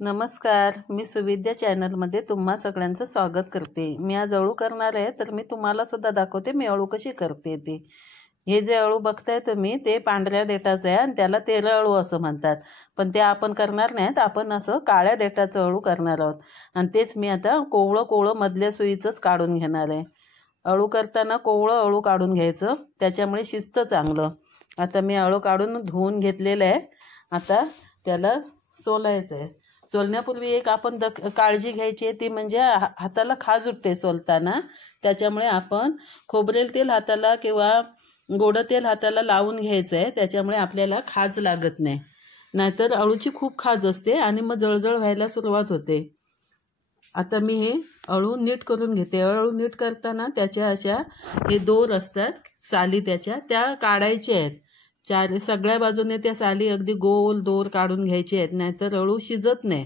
नमस्कार, मी सुविद्या चॅनलमध्ये तुम्हा सगळ्यांचं स्वागत करते। मी आज अळू करणार आहे, तर मी तुम्हाला सुद्धा दाखवते मी अळू कशी करते ते। हे जे अळू बघताय तुम्ही ते पांढऱ्या देठाचं आहे आणि त्याला तेरळ अळू असं म्हणतात, पण ते आपण करणार नाहीत। आपण असं काळ्या देठाचं अळू करणार आहोत आणि तेच मी आता कोवळं मधल्या सुईचंच काढून घेणार आहे। अळू करताना कोवळं अळू काढून घ्यायचं, त्याच्यामुळे शिजतं चांगलं। आता मी अळू काढून धुवून घेतलेलं आहे। आता त्याला सोलायचं आहे। सोलण्यापूर्वी एक आपण काळजी घ्यायची ती म्हणजे हाताला खाज उठते सोलताना, त्याच्यामुळे आपण खोबरेल तेल हाताला किंवा गोड तेल हाताला लावून घ्यायचं आहे, त्याच्यामुळे आपल्याला खाज लागत नाही। नाहीतर अळूची खूप खाज असते आणि मग जळजळ व्हायला सुरुवात होते। आता मी हे अळू नीट करून घेते। अळू नीट करताना त्याच्या अशा हे दोर असतात साली त्या काढायच्या आहेत। सगळ्या बाजूने त्या साली अगदी गोल दोर काढून घ्यायचे आहेत, नाहीतर अळू शिजत नाही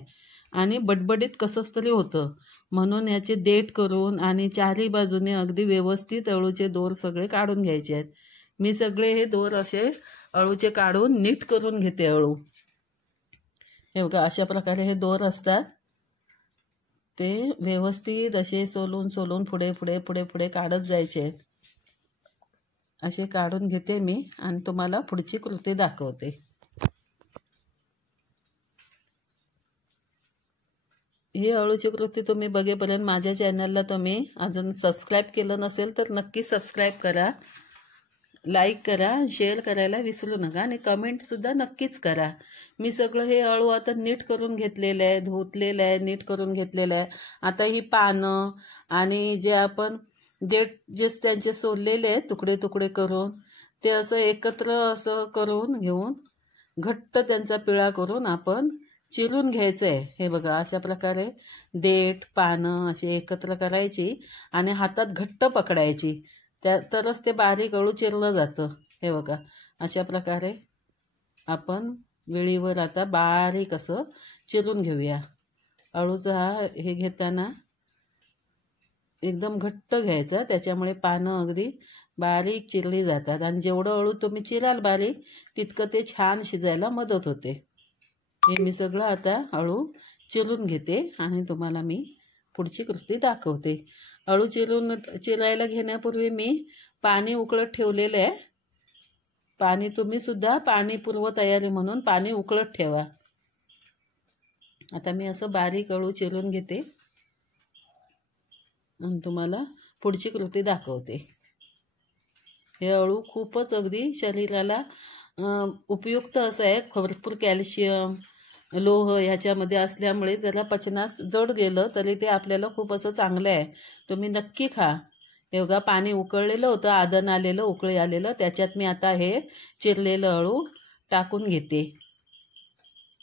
आणि बडबडीत कसंच तरी होतं। म्हणून याचे देठ करून आणि चारही बाजूने अगदी व्यवस्थित अळूचे दोर सगळे काढून घ्यायचे आहेत। मी सगळे हे दोर असे अळूचे काढून नीट करून घेते अळू। हे बघा अशा प्रकारे हे दोर असतात, ते व्यवस्थित असे सोलून पुढे काढत जायचे आहेत। असे काढून घेते मी आणि तुम्हाला पुढची कृती दाखवते। ही अळूची कृती तुम्ही बघेपर्यंत माझ्या चॅनलला तुम्ही अजून सबस्क्राईब केलं नसेल तर नक्की सबस्क्राईब करा, लाईक करा, शेअर करायला विसरू नका आणि कमेंट सुद्धा नक्कीच करा। मी सगळं हे अळू आता नीट करून घेतलेलं आहे, धुतलेलं आहे, नीट करून घेतलेलं आहे। आता ही पानं आणि जे आपण देठ जे त्यांचे सोललेले आहेत तुकडे करून ते असं एकत्र असं करून घेऊन घट्ट त्यांचा पिळा करून आपण चिरून घ्यायचं आहे। हे बघा अशा प्रकारे देठ पानं अशी एकत्र करायची आणि हातात घट्ट पकडायची, तरच ते बारीक अळू चिरलं जातं। हे बघा अशा प्रकारे आपण वेळीवर आता बारीक असं चिरून घेऊया। अळूचा हे घेताना एकदम घट्ट घ्यायचा, त्याच्यामुळे पानं अगदी बारीक चिरली जातात आणि जेवढं अळू तुम्ही चिराल बारीक तितकं ते छान शिजायला मदत होते। हे मी सगळं आता अळू चिरून घेते आणि तुम्हाला मी पुढची कृती दाखवते। अळू चिरायला घेण्यापूर्वी मी पाणी उकळत ठेवलेलं आहे। पाणी तुम्ही सुद्धा पाणी पूर्व तयारी म्हणून पाणी उकळत ठेवा। आता मी असं बारीक अळू चिरून घेते आणि तुम्हाला पुढची कृती दाखवते। हे अळू खूपच अगदी शरीराला उपयुक्त असं आहे। भरपूर कॅल्शियम लोह ह्याच्यामध्ये असल्यामुळे जरा पचनास जड गेलं तरी ते आपल्याला खूप असं चांगलं आहे, तुम्ही नक्की खा। हे बघा पाणी उकळलेलं होतं, आदन आलेलं, उकळी आलेलं, त्याच्यात मी आता हे चिरलेलं अळू टाकून घेते।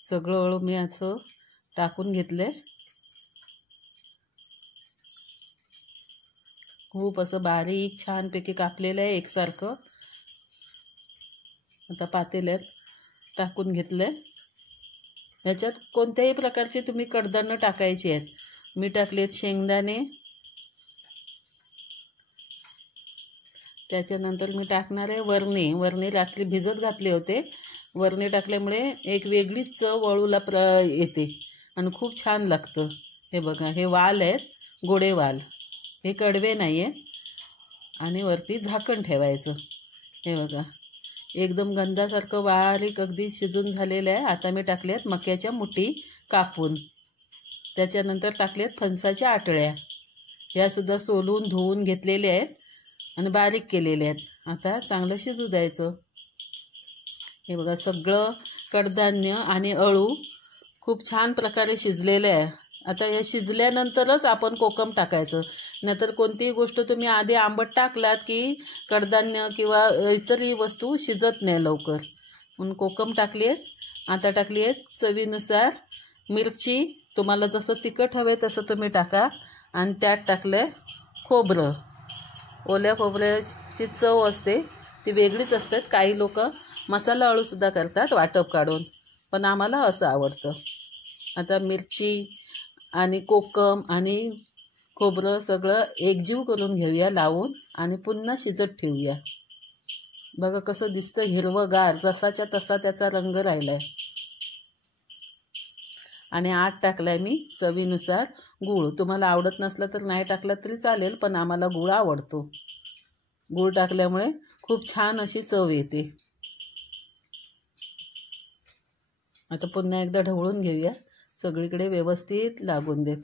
सगळं अळू मी असं टाकून घेतलंय। खूप असं बारीक छानपैकी कापलेलं आहे एकसारखं। आता पातेल्यात टाकून घेतलंय। ह्याच्यात कोणत्याही प्रकारचे तुम्ही कडधान्य टाकायची आहेत। मी टाकलेत शेंगदाणे, त्याच्यानंतर मी टाकणार आहे वरणी रात्री भिजत घातले होते। वरणी टाकल्यामुळे एक वेगळीच चव अळूला येते आणि खूप छान लागतं। हे बघा हे वाल आहेत, गोडे वाल, हे कडवे नाही आहेत आणि वरती झाकण ठेवायचं। हे बघा एकदम गंधासारखं बारीक अगदी शिजून झालेलं आहे। आता मी टाकल्यात मक्याच्या मुठी कापून, त्याच्यानंतर टाकल्यात फणसाच्या आटळ्या, ह्यासुद्धा सोलून धुवून घेतलेल्या आहेत आणि बारीक केलेले आहेत। आता चांगलं शिजू द्यायचं। हे बघा सगळं कडधान्य आणि अळू खूप छान प्रकारे शिजलेलं आहे। आता हे शिजल्यानंतरच आपण कोकम टाकायचं, नाहीतर कोणतीही गोष्ट तुम्ही आधी आंबट टाकलात की कडधान्य किंवा इतरही वस्तू शिजत नाही लवकर, म्हणून कोकम टाकली आहेत। आता टाकली आहेत चवीनुसार मिरची, तुम्हाला जसं तिखट हवे तसं तुम्ही टाका आणि त्यात टाकलं आहे खोबरं। ओल्या खोबऱ्याची चव असते ती वेगळीच असते। काही लोक मसाला अळूसुद्धा करतात वाटप काढून, पण आम्हाला असं आवडतं। आता मिरची आणि कोकम आणि खोबरं सगळं एकजीव करून घेऊया लावून आणि पुन्हा शिजत ठेवूया। बघा कसं दिसतं हिरवंगार, जसाच्या तसा त्याचा रंग राहिलाय। आणि 8 टाकला आहे मी चवीनुसार गूळ. तुम्हाला आवडत नसला तर नाही टाकला तरी चालेल, पण आम्हाला गूळ आवडतो. गूळ टाकल्यामुळे खूप छान अशी चव येते. आता पुन्हा एकदा ढवळून घेऊया, सगळीकडे व्यवस्थित लागून देत.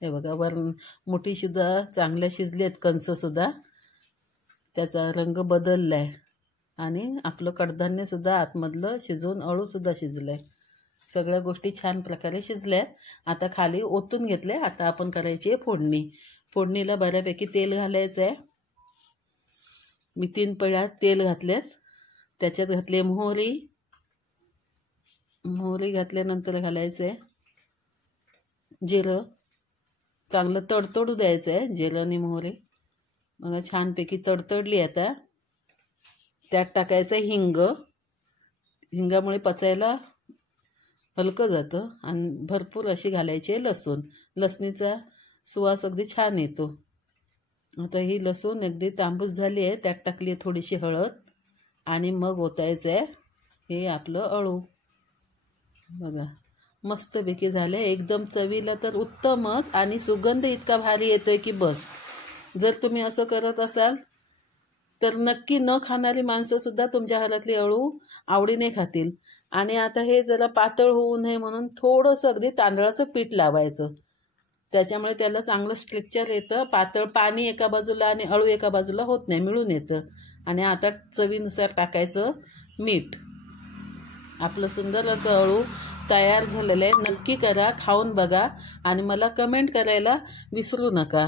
हे बघा, मुठीसुद्धा चांगल्या शिजलेत, कंससुद्धा त्याचा रंग बदलला आहे आणि आपलं कडधान्यसुद्धा आतमधलं शिजवून अळूसुद्धा शिजलं आहे. सगळ्या गोष्टी छान प्रकारे शिजल्या. आता खाली ओतून घेतले. आता आपण करायची आहे फोडणी. फोडणीला बऱ्यापैकी तेल घालायचं आहे. मी 3 पळ्या तेल घातल्यात. त्याच्यात घातले मोहरी. मोहरी घातल्यानंतर घालायचं आहे जिरं. चांगलं तडतडू द्यायचं आहे जिरं आणि मोहरी. मग छानपैकी तडतडली. आता त्यात टाकायचं आहे हिंग. हिंगामुळे पचायला हलकं जातं. आणि भरपूर अशी घालायची आहे लसूण. लसणीचा सुवास अगदी छान येतो. आता ही लसूण अगदी तांबूस झाली आहे. त्यात टाकली आहे थोडीशी हळद आणि मग ओतायचं आहे हे आपलं अळू. बघा, मस्तपैकी झालं. एकदम चवीला तर उत्तमच आणि सुगंध इतका भारी येतोय की बस. जर तुम्ही असं करत असाल तर नक्की न खाणारी माणसंसुद्धा तुमच्या घरातली अळू आवडीने खातील. आणि आता हे जरा पातळ होऊ नये म्हणून थोडंसं अगदी तांदळाचं पीठ लावायचं. त्याच्यामुळे त्याला चांगलं स्ट्रक्चर येतं. पातळ पाणी एका बाजूला आणि अळू एका बाजूला होत नाही, मिळून येतं. आणि आता चवीनुसार टाकायचं मीठ. आपलं सुंदर असं अळू तयार झालेलं आहे. नक्की करा, खाऊन बघा आणि मला कमेंट करायला विसरू नका.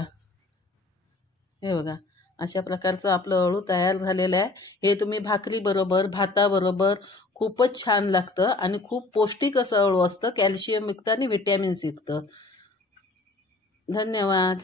हे बघा, अशा प्रकारचं आपलं अळू तयार झालेलं आहे. हे तुम्ही भाकरीबरोबर, भाताबरोबर खूपच छान लागतं आणि खूप पौष्टिक असं अळू असतं. कॅल्शियम युक्त आणि व्हिटॅमिन्स युक्त. धन्यवाद.